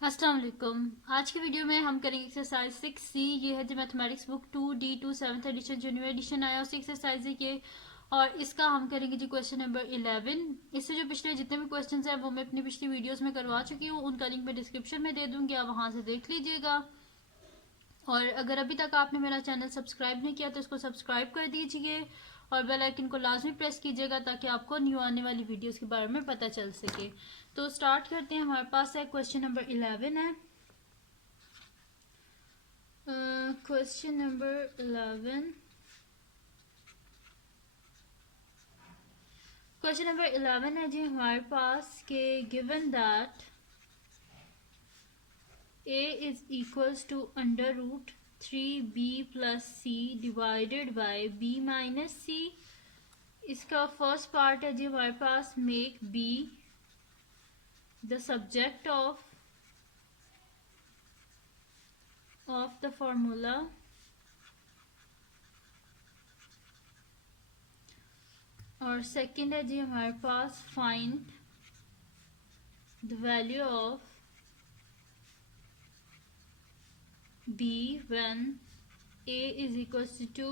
अस्सलाम वालेकुम। आज की वीडियो में हम करेंगे एक्सरसाइज 6C। ये है जो mathematics book 2D2 7th edition जो न्यू एडिशन आया उस एक्सरसाइज है ये। और इसका हम करेंगे जी क्वेश्चन नंबर 11। इससे जो पिछले जितने भी क्वेश्चन हैं वो मैं अपनी पिछली वीडियोस में करवा चुकी हूँ, उनका लिंक मैं डिस्क्रिप्शन में दे दूँगी, आप वहाँ से देख लीजिएगा। और अगर अभी तक आपने मेरा चैनल सब्सक्राइब नहीं किया तो इसको सब्सक्राइब कर दीजिए और बेल आइकन को लाजमी प्रेस कीजिएगा ताकि आपको न्यू आने वाली वीडियोस के बारे में पता चल सके। तो स्टार्ट करते हैं। हमारे पास है क्वेश्चन नंबर 11 है। Question number 11। क्वेश्चन नंबर 11 है जी हमारे पास के given that a is equals to under root 3b plus c divided by b minus c। इसका फर्स्ट पार्ट है जी हमारे पास make b the subject of the formula और सेकंड है जी हमारे पास find the value of b when a is equals to 2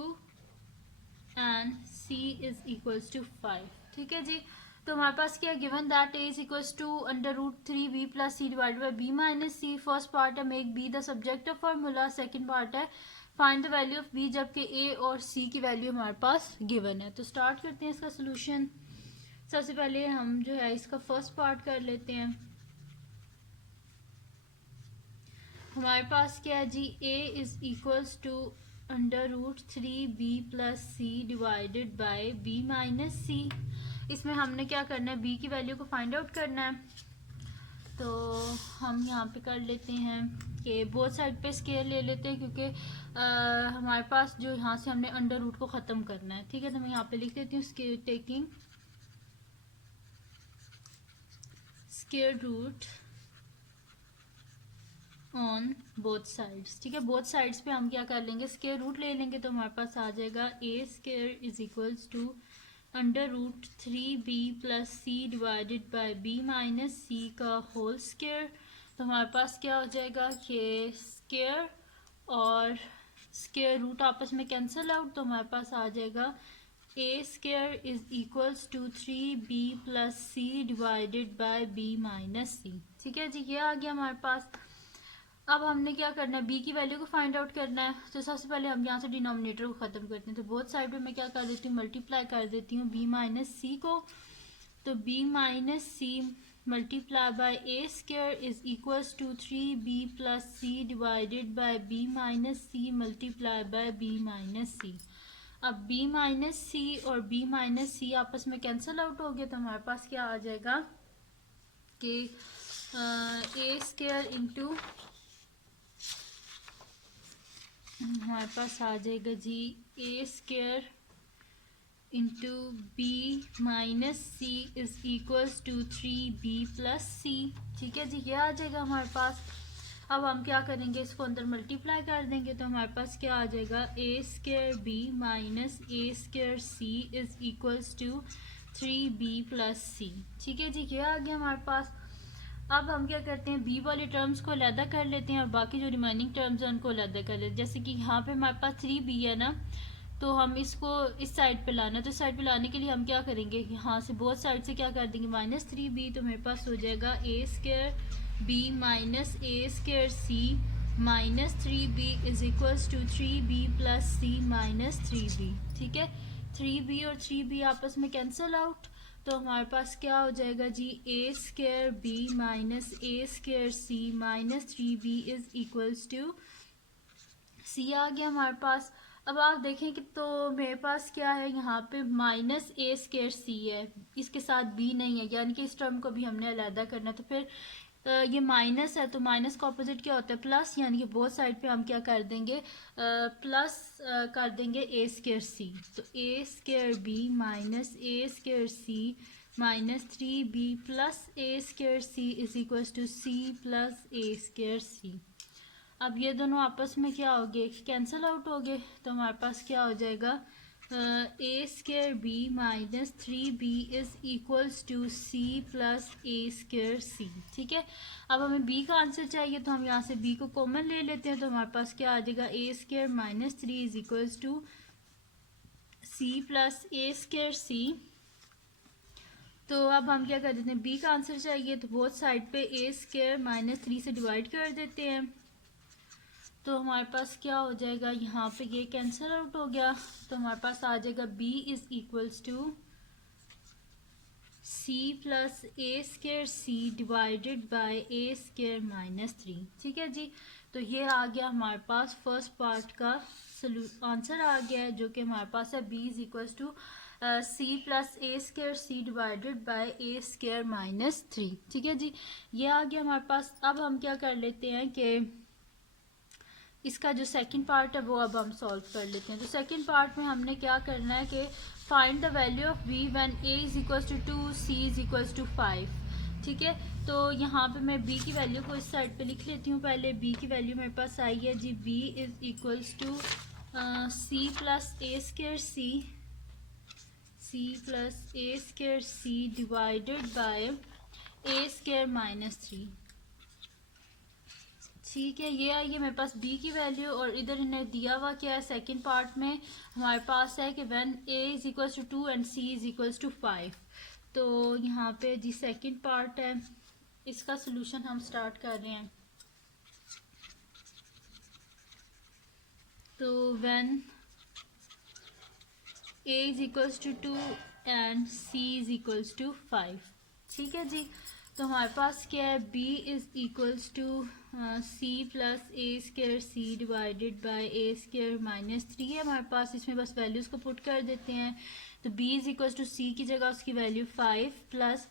and c is equals to 5। ठीक है जी। तो हमारे पास क्या given that a is equals to under root 3b plus c divided by b minus c। First part है make b the subject of formula, second part है find the value of b जबकि a और c की वैल्यू हमारे पास given है। तो स्टार्ट करते हैं इसका सोल्यूशन। सबसे पहले हम जो है इसका फर्स्ट पार्ट कर लेते हैं। हमारे पास क्या है जी a is equals to under root 3b plus C divided by b minus C. इसमें हमने क्या करना है, b की वैल्यू को फाइंड आउट करना है। तो हम यहाँ पे कर लेते हैं कि बोथ साइड पे स्केयर ले लेते हैं क्योंकि हमारे पास जो यहाँ से हमने अंडर रूट को ख़त्म करना है। ठीक है, तो मैं यहाँ पे लिख देती हूँ square taking square root on both sides. ठीक है, बोथ साइड्स पे हम क्या कर लेंगे, स्केयर रूट ले लेंगे। तो हमारे पास आ जाएगा A square is equals to under root 3b plus C divided by b minus C का होल स्केयर। तो हमारे पास क्या हो जाएगा कि स्केयर और स्केयर रूट आपस में कैंसिल आउट। तो हमारे पास आ जाएगा A square is equals to 3b plus C divided by b minus C. ठीक है जी, ये आ गया हमारे पास। अब हमने क्या करना है, b की वैल्यू को फाइंड आउट करना है। तो सबसे पहले हम यहाँ से डिनोमिनेटर को ख़त्म करते हैं। तो बोथ साइड पे मैं क्या कर देती हूँ, मल्टीप्लाई कर देती हूँ b माइनस सी को। तो b minus C multiply by A square is equals to 3b plus C divided by b minus C multiply by b minus C. अब b माइनस सी और b माइनस सी आपस में कैंसिल आउट हो गया। तो हमारे पास क्या आ जाएगा कि ए स्केयर इंटू हमारे पास आ जाएगा जी A square into B minus C is equals to 3b plus C. ठीक है जी, ये आ जाएगा हमारे पास। अब हम क्या करेंगे, इसको अंदर मल्टीप्लाई कर देंगे। तो हमारे पास क्या आ जाएगा, A square B minus A square C is equals to 3b plus C. ठीक है जी, ये आ गया हमारे पास। अब हम क्या करते हैं, बी वाले टर्म्स को अलहदा कर लेते हैं और बाकी जो रिमेनिंग टर्म्स हैं उनको अलहदा कर लेते हैं। जैसे कि यहाँ पे हमारे पास 3b है ना, तो हम इसको इस साइड पे लाना है। तो इस साइड पे लाने के लिए हम क्या करेंगे, यहाँ से बोथ साइड से क्या कर देंगे, माइनस 3b। तो मेरे पास हो जाएगा A square B minus A square C minus 3b is equals to 3b plus C minus 3b। ठीक है, 3b और 3b आपस में कैंसिल आउट। तो हमारे पास क्या हो जाएगा जी, A square B minus A square C minus 3b is equals to C आ गया हमारे पास। अब आप देखें कि तो मेरे पास क्या है, यहाँ पे माइनस ए स्केयर सी है, इसके साथ बी नहीं है, यानी कि इस टर्म को भी हमने अलहदा करना। तो फिर ये माइनस है, तो माइनस का ऑपोजिट क्या होता है, प्लस। यानी कि बोथ साइड पे हम क्या कर देंगे, प्लस कर देंगे ए स्केयर सी। तो A square B minus A square C minus 3b plus A square C is equal to C plus A square C. अब ये दोनों आपस में क्या हो गए, कैंसिल आउट हो गए। तो हमारे पास क्या हो जाएगा, A square B minus 3b is equals to C plus A square C. ठीक है, अब हमें b का आंसर चाहिए तो हम यहाँ से b को कॉमन ले लेते हैं, तो हमारे पास क्या आ जाएगा, A square minus 3 is equals to C plus A square C. तो अब हम क्या कर देते हैं, b का आंसर चाहिए तो बोथ साइड पे ए स्क्र माइनस 3 से डिवाइड कर देते हैं, तो हमारे पास क्या हो जाएगा, यहाँ पे ये कैंसिल आउट हो गया, तो हमारे पास आ जाएगा b is equals to C plus A square C divided by A square minus 3। ठीक है जी, तो ये आ गया हमारे पास फर्स्ट पार्ट का आंसर आ गया है, जो कि हमारे पास है b is equals to C plus A square C divided by A square minus 3। ठीक है जी, ये आ गया हमारे पास। अब हम क्या कर लेते हैं कि इसका जो सेकंड पार्ट है वो अब हम सॉल्व कर लेते हैं। तो सेकंड पार्ट में हमने क्या करना है कि find the value of b when a is equals to 2 c is equals to 5। ठीक है, तो यहाँ पे मैं b की वैल्यू को इस साइड पे लिख लेती हूँ। पहले b की वैल्यू मेरे पास आई है जी, b is equals to c plus A square C divided by A square minus 3। ठीक है, ये आई है मेरे पास b की वैल्यू, और इधर इन्हें दिया हुआ क्या है, सेकंड पार्ट में हमारे पास है कि when a is equals to 2 and c is equals to 5। तो यहाँ पे जी सेकंड पार्ट है, इसका सोल्यूशन हम स्टार्ट कर रहे हैं। तो when a is equals to 2 and c is equals to 5। ठीक है जी, तो हमारे पास क्या है, b is equals to C plus A square C divided by A square minus 3 है हमारे पास। इसमें बस वैल्यूज़ को पुट कर देते हैं, तो b इज इक्वल्स टू सी की जगह उसकी वैल्यू 5 प्लस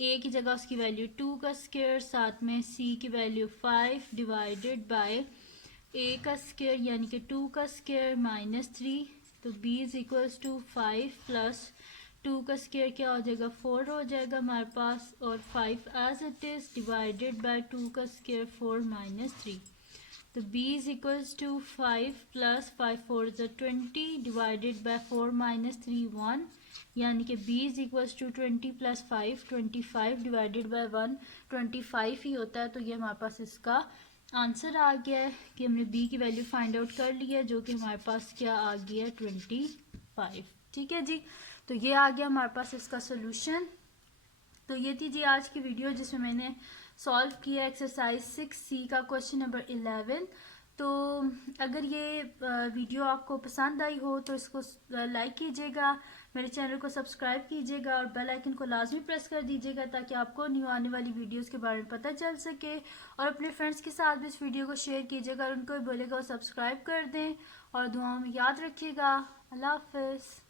a की जगह उसकी वैल्यू 2 का स्क्र, साथ में c की वैल्यू 5 डिवाइडेड बाय a का स्क्र यानी कि 2 का स्क्र माइनस 3। तो b is equals to 5 plus 2 का स्क्वायर क्या हो जाएगा, 4 हो जाएगा हमारे पास, और 5 as it is divided by 2 का स्क्वायर 4 माइनस 3। तो b is equals to 5 plus 5 4 is 20 divided by 4 minus 3 1, यानी कि b is equals to 20 plus 5 25 divided by 1 25 ही होता है। तो ये हमारे पास इसका आंसर आ गया है कि हमने b की वैल्यू फाइंड आउट कर ली है, जो कि हमारे पास क्या आ गया 25। ठीक है जी, तो ये आ गया हमारे पास इसका सोल्यूशन। तो ये थी जी आज की वीडियो, जिसमें मैंने सॉल्व किया एक्सरसाइज 6C का क्वेश्चन नंबर 11। तो अगर ये वीडियो आपको पसंद आई हो तो इसको लाइक कीजिएगा, मेरे चैनल को सब्सक्राइब कीजिएगा और बेल आइकन को लाजमी प्रेस कर दीजिएगा, ताकि आपको न्यू आने वाली वीडियोस के बारे में पता चल सके। और अपने फ्रेंड्स के साथ भी इस वीडियो को शेयर कीजिएगा और उनको भी बोलेगा वो सब्सक्राइब कर दें, और दुआओं में याद रखिएगा। अल्लाह हाफिज़।